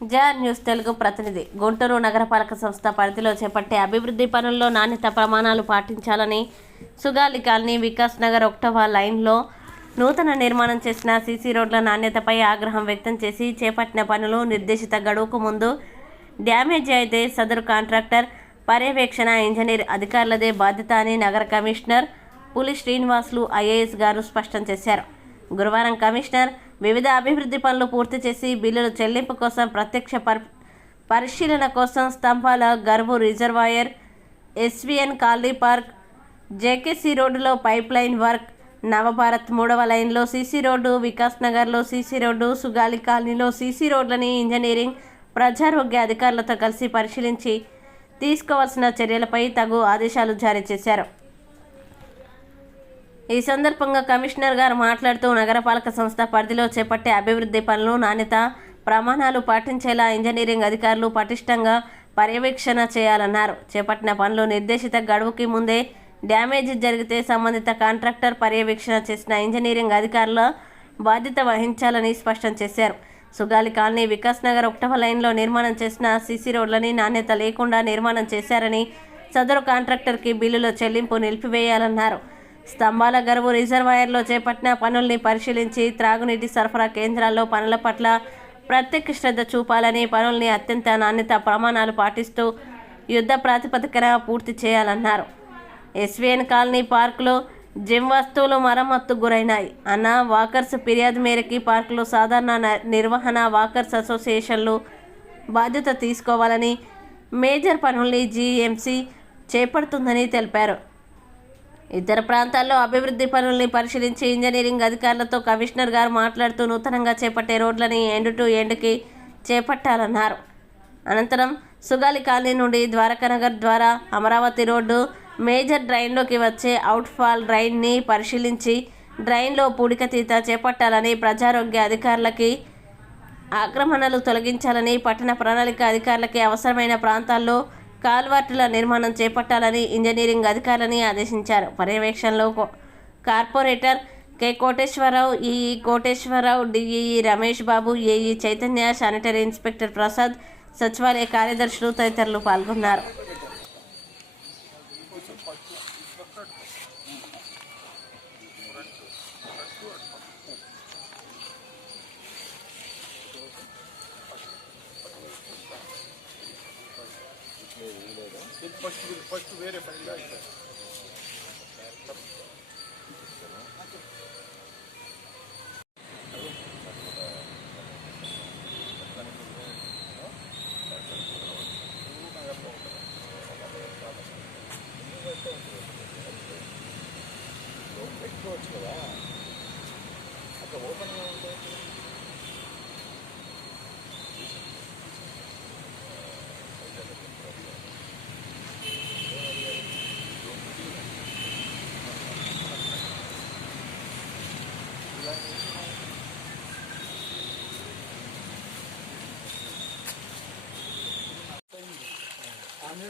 Jar news Telugu ప్రతినిధి. గుంటూరు నగరపాలక సంస్థ పరిధిలో చేపట్టే అభివృద్ధి పనుల్లో నాణ్యత ప్రమాణాలు పాటించాలని సుగాలి కాలనీ వికాస్ నగర్ ఒకటవ లైన్లో నూతన నిర్మాణం చేసిన సీసీ రోడ్ల నాణ్యతపై ఆగ్రహం వ్యక్తం చేసి చేపట్టిన పనులు నిర్దేశిత గడువుకు ముందు డ్యామేజ్ అయితే సదరు కాంట్రాక్టర్ పర్యవేక్షణ ఇంజనీర్ అధికారులదే బాధ్యత అని నగర కమిషనర్ పులి శ్రీనివాసులు ఐఏఎస్ గారు స్పష్టం చేశారు. గురువారం కమిషనర్ వివిధ అభివృద్ధి పనులు పూర్తి చేసి బిల్లుల చెల్లింపు కోసం ప్రత్యక్ష పరిశీలన కోసం స్తంభాల గర్భు reservoir SVN colony park JKC రోడ్డులో పైప్ లైన్ వర్క్ నవభారత్ మూడవ లైన్లో సీసీ రోడ్డు వికాస్ నగర్లో సీసీ రోడ్డు సుగాలి కాలనీలో సీసీ రోడ్లని ఇంజనీరింగ్ ప్రజారోగ్య అధికారులతో కలిసి పరిశీలించి తీసుకోవాల్సిన చర్యలపై తగు ఆదేశాలు జారీ చేశారు. ఈ సందర్భంగా కమిషనర్ గారు మాట్లాడుతూ నగరపాలక సంస్థ పరిధిలో చేపట్టే అభివృద్ధి పనులు నాణ్యత ప్రమాణాలు పాటించేలా ఇంజనీరింగ్ అధికారులు పటిష్టంగా పర్యవేక్షణ చేయాలన్నారు. చేపట్టిన పనులు నిర్దేశిత గడువుకి ముందే డ్యామేజ్ జరిగితే సంబంధిత కాంట్రాక్టర్ పర్యవేక్షణ చేసిన ఇంజనీరింగ్ అధికారుల బాధ్యత వహించాలని స్పష్టం చేశారు. సుగాలి కాలనీ వికాస్ నగర్ ఒకటవ లైన్లో నిర్మాణం చేసిన సీసీ రోడ్లని నాణ్యత లేకుండా నిర్మాణం చేశారని సదరు కాంట్రాక్టర్కి బిల్లుల చెల్లింపు నిలిపివేయాలన్నారు. స్తంభాల గరువు రిజర్వాయర్లో చేపట్టిన పనుల్ని పరిశీలించి త్రాగునీటి సరఫరా కేంద్రాల్లో పనుల పట్ల ప్రత్యేక శ్రద్ధ చూపాలని పనుల్ని అత్యంత నాణ్యత ప్రమాణాలు పాటిస్తూ యుద్ధ ప్రాతిపదికన పూర్తి చేయాలన్నారు. ఎస్విఎన్ కాలనీ పార్కులో జిమ్ వస్తువులు మరమ్మత్తు గురైనాయి. అన్న వాకర్స్ ఫిర్యాదు మేరకి పార్కులో సాధారణ నిర్వహణ వాకర్స్ అసోసియేషన్లు బాధ్యత తీసుకోవాలని మేజర్ పనుల్ని జీఎంసీ చేపడుతుందని తెలిపారు. ఇతర ప్రాంతాల్లో అభివృద్ధి పనుల్ని పరిశీలించి ఇంజనీరింగ్ అధికారులతో కమిషనర్ గారు మాట్లాడుతూ నూతనంగా చేపట్టే రోడ్లని ఎండ్ టు ఎండ్కి చేపట్టాలన్నారు. అనంతరం సుగాలి కాలనీ నుండి ద్వారకానగర్ ద్వారా అమరావతి రోడ్డు మేజర్ డ్రైన్లోకి వచ్చే అవుట్ఫాల్ డ్రైన్ని పరిశీలించి డ్రైన్లో పూడికతీత చేపట్టాలని ప్రజారోగ్య అధికారులకి ఆక్రమణలు తొలగించాలని పట్టణ ప్రణాళిక అధికారులకి అవసరమైన ప్రాంతాల్లో కాల్వార్టుల నిర్మాణం చేపట్టాలని ఇంజనీరింగ్ అధికారులని ఆదేశించారు. పర్యవేక్షణలో corporator K. Koteswararao EE Koteswararao DEE Ramesh Babu AE Chaitanya sanitary inspector Prasad సచివాలయ కార్యదర్శులు తదితరులు పాల్గొన్నారు. ఫస్ట్ ఫస్ట్ వేరే పనిగా పెట్టుకోవచ్చు కదా అక్కడ ఓపెన్గా ఉంటుంది ఆ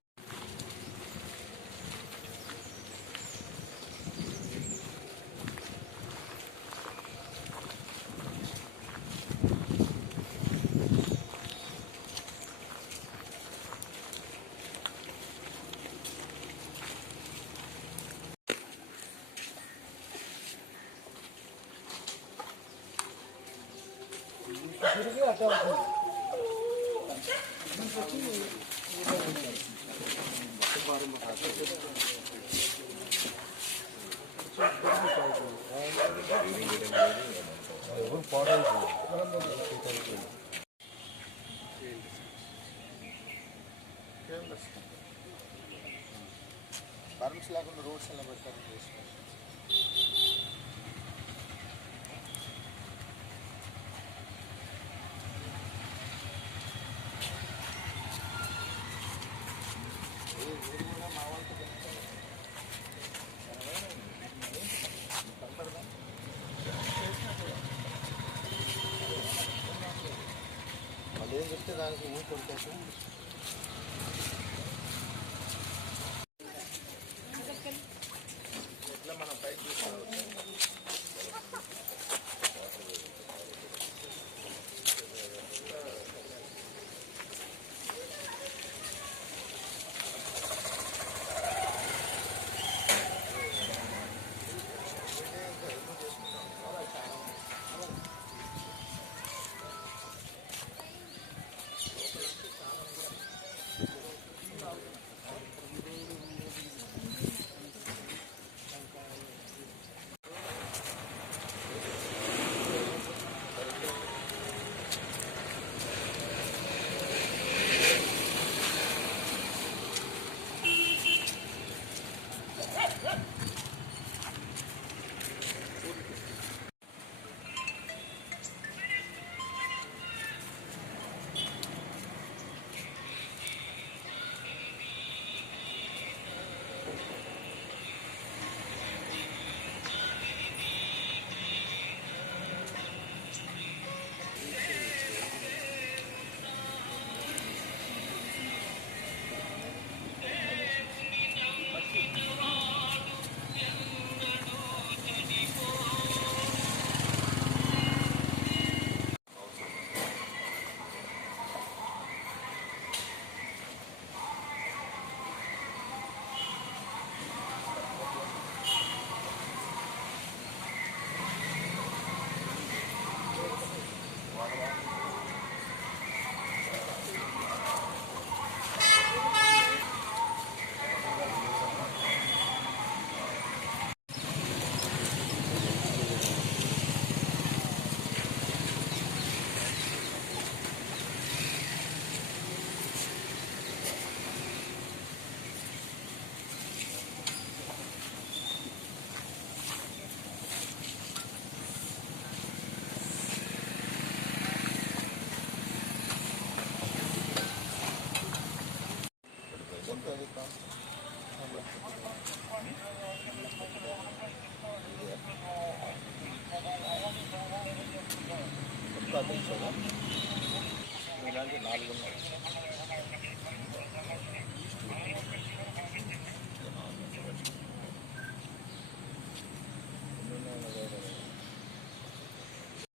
కరెంట్స్ లేకుండా రోడ్స్ ఎలా te dan 500 pesos. ఊపు కొట్టేసి ఇలాంటి నాలుగు ఉన్నాయి.